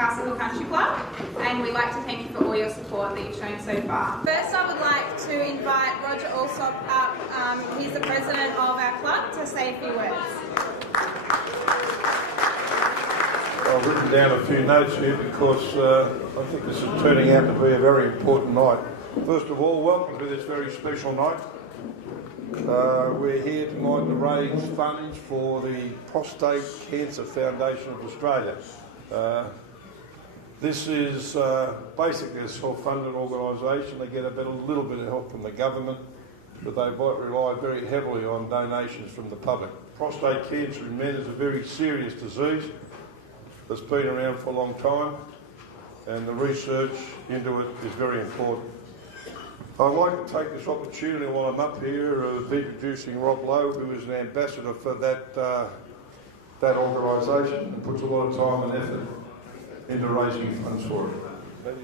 Castle Hill Country Club, and we'd like to thank you for all your support that you've shown so far. First, I would like to invite Roger Alsop up. He's the president of our club, to say a few words. I've written down a few notes here because I think this is turning out to be a very important night. First of all, welcome to this very special night. We're here tonight to raise funds for the Prostate Cancer Foundation of Australia. This is basically a self-funded organisation. They get a little bit of help from the government, but they rely very heavily on donations from the public. Prostate cancer in men is a very serious disease that's been around for a long time, and the research into it is very important. I'd like to take this opportunity while I'm up here of introducing Rob Lowe, who is an ambassador for that organisation and puts a lot of time and effort into raising funds for it.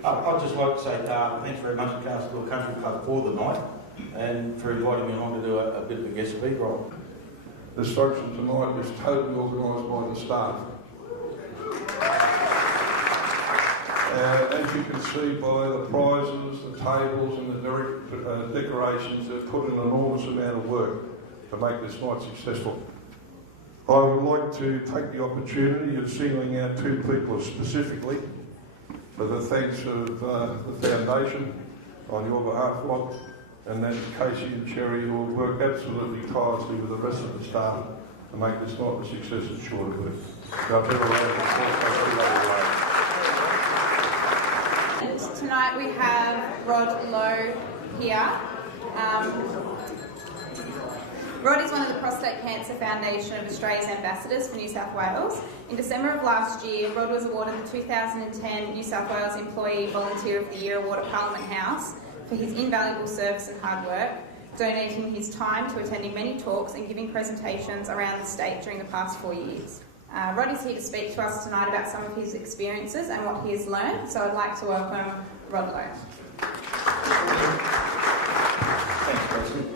I'd just like to say thanks very much to Castle Hill Country Club for the night and for inviting me along to do a bit of a guest speak, Rob. This function tonight was totally organised by the staff. As you can see by the prizes, the tables and the decorations, they've put in an enormous amount of work to make this night successful. I would like to take the opportunity of singling out two people specifically for the thanks of the Foundation on your behalf, Rob, and then Casey and Cherry, who will work absolutely tirelessly with the rest of the staff to make this night a success it's sure to be. Tonight we have Rod Lowe here. Rod is one of the Prostate Cancer Foundation of Australia's ambassadors for New South Wales. In December of last year, Rod was awarded the 2010 New South Wales Employee Volunteer of the Year Award at Parliament House for his invaluable service and hard work, donating his time to attending many talks and giving presentations around the state during the past 4 years. Rod is here to speak to us tonight about some of his experiences and what he has learned, so I'd like to welcome Rod Lowe. Thanks, President.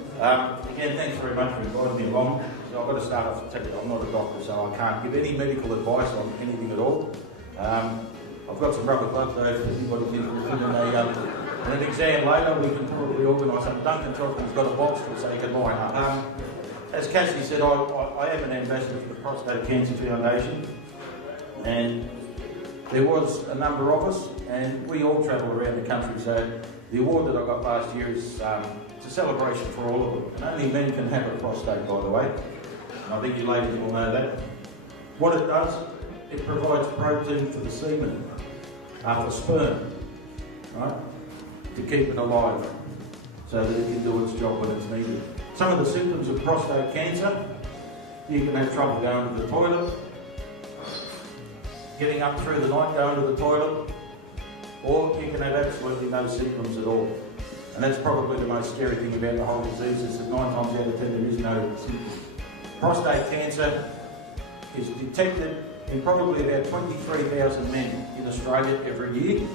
Again, thanks very much for inviting me along. So I've got to start off and tell you I'm not a doctor, so I can't give any medical advice on anything at all. I've got some rubber gloves though, if anybody needs an exam later, we can probably organise something. Duncan Chopkin's got a box so you can line up. As Cassie said, I am an ambassador for the Prostate Cancer Foundation, and there was a number of us, and we all travel around the country, so the award that I got last year is it's a celebration for all of them. And only men can have a prostate, by the way. And I think you ladies will know that. What it does, it provides protein for the semen, for sperm, right, to keep it alive, so that it can do its job when it's needed. Some of the symptoms of prostate cancer, you can have trouble going to the toilet, getting up through the night going to the toilet, or you can have absolutely no symptoms at all. And that's probably the most scary thing about the whole disease, is that 9 times out of 10 there is no symptoms. Prostate cancer is detected in probably about 23,000 men in Australia every year.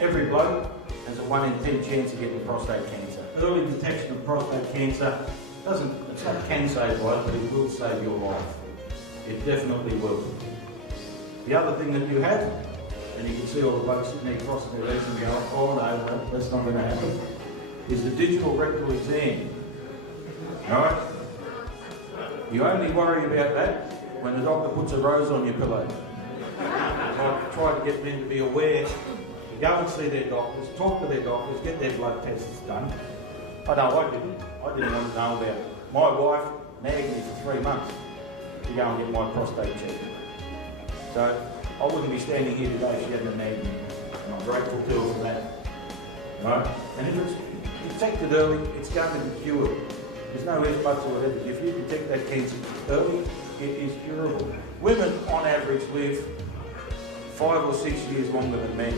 Every bloke has a 1 in 10 chance of getting prostate cancer. Early detection of prostate cancer it's not can save life, but it will save your life. It definitely will. The other thing that you have, and you can see all the blokes sitting there crossing their legs and going, oh no, that's not going to happen, is the digital rectal exam. Alright? You only worry about that when the doctor puts a rose on your pillow. I try to get men to be aware to go and see their doctors, talk to their doctors, get their blood tests done. I didn't want to know about it. My wife nagged me for 3 months to go and get my prostate checked. So I wouldn't be standing here today if she hadn't nagged me. And I'm grateful to her for that. Right? And if it's detected early, it's going to be cured. There's no ifs, buts or whatever. If you detect that cancer early, it is curable. Women on average live 5 or 6 years longer than men.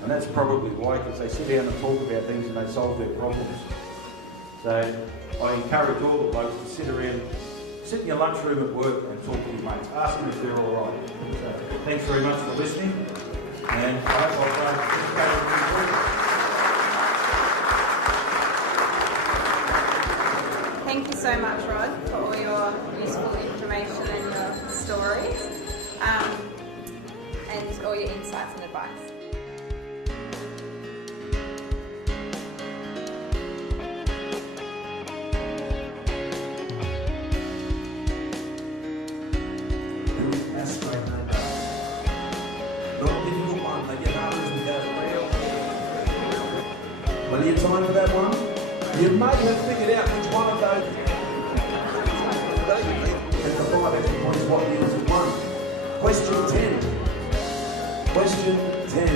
And that's probably why, because they sit down and talk about things and they solve their problems. So I encourage all the blokes to sit in your lunchroom at work and talk to your mates. Ask them if they're all right. So thanks very much for listening. And I hope I've participated. Thank you so much, Rod, for all your useful information and your stories, and all your price. That's great, mate. Not a difficult one, they get harder as we go. Plenty of time for that one. You may have figured out which one of those. And the 5 extra points, what years have won. Question 10. Question 10.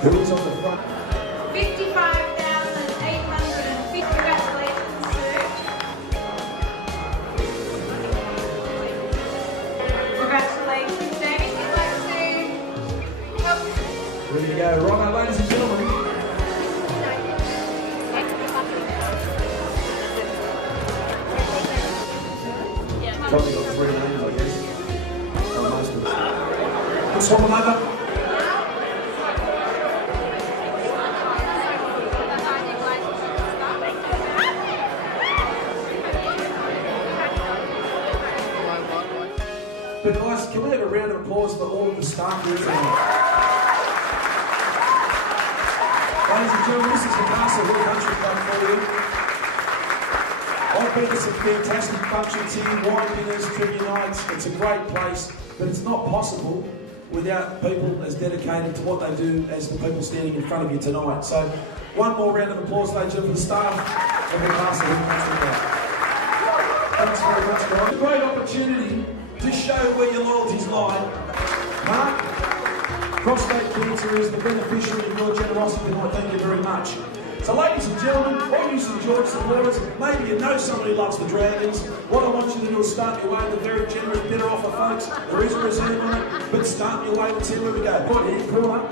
Who is on the front? 55,850. Congratulations, Sue. Congratulations, Jamie. If you'd like to help. Ready to go. Right, ladies and gentlemen. Probably got 3 names, I guess. Or most of them. Let's swap them over. But guys, can we have a round of applause for all of the staff here tonight? Ladies and gentlemen, this is the Castle Hill Country Club for you. I've been to some fantastic functions here, wine dinners, trivia nights. It's a great place, but it's not possible without people as dedicated to what they do as the people standing in front of you tonight. So, one more round of applause, ladies and gentlemen, for the staff of the Castle Hill Country Club. Thanks very much, guys. It's a great opportunity to show where your loyalties lie. Mark, prostate cancer is the beneficiary of your generosity, and I thank you very much. So ladies and gentlemen, all you St George supporters, maybe you know somebody who loves the Dragons. What I want you to do is start your way with a very generous bidder offer, folks. There is a reserve on it, but start your way and see where we go. Right here, corner,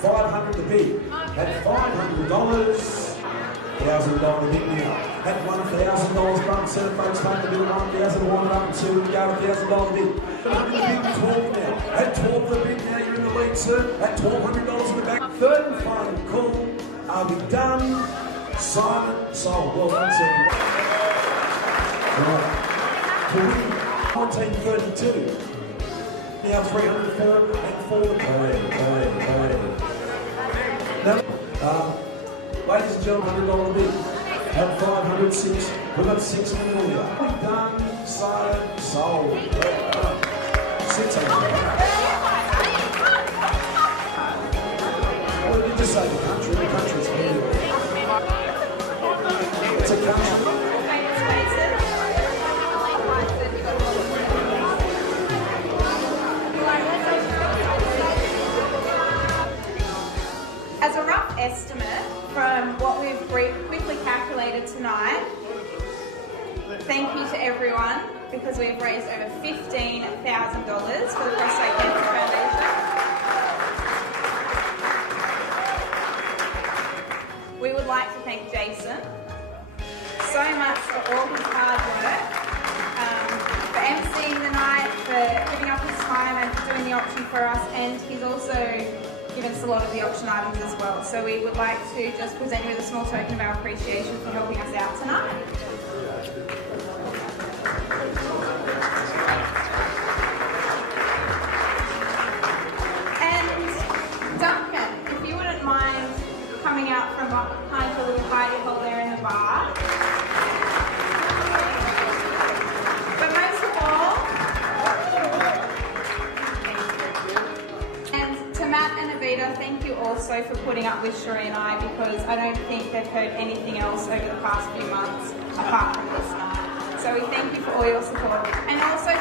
500 to bid. At $500, $1,000 bid now. At $1,000 bump, set of folks take the bid at $1,000, one up and 2 and go $1,000 bid. At bid 12 now. At 12 the bid now, you're in the lead, sir. At $1,200 in the back. Third and final call. Are we done? Silent, sold. Well done, sir. Right. 1932. Now 304 and 4. Now, ladies and gentlemen, $100 bid. At 506, we've got 6 in the middle here. Are we done? Silent, sold. Well done. Sit on. Well, you just say the country. The country's here. It's a country. As a rough estimate from what we've quickly calculated tonight, thank you to everyone because we've raised over $15,000 for the Prostate Cancer Foundation. We would like to thank Jason so much for all his hard work, for emceeing the night, for giving up his time and for doing the auction for us, and he's also given us a lot of the auction items as well. So we would like to just present you with a small token of our appreciation for helping us out tonight. And Duncan, if you wouldn't mind coming out from behind the little hidey hole there in the bar. But most of all, and to Matt and Avita, thank you also for putting up with Sheree and I, because I don't think they've heard anything else over the past few months apart from this night. So we thank you for all your support. And also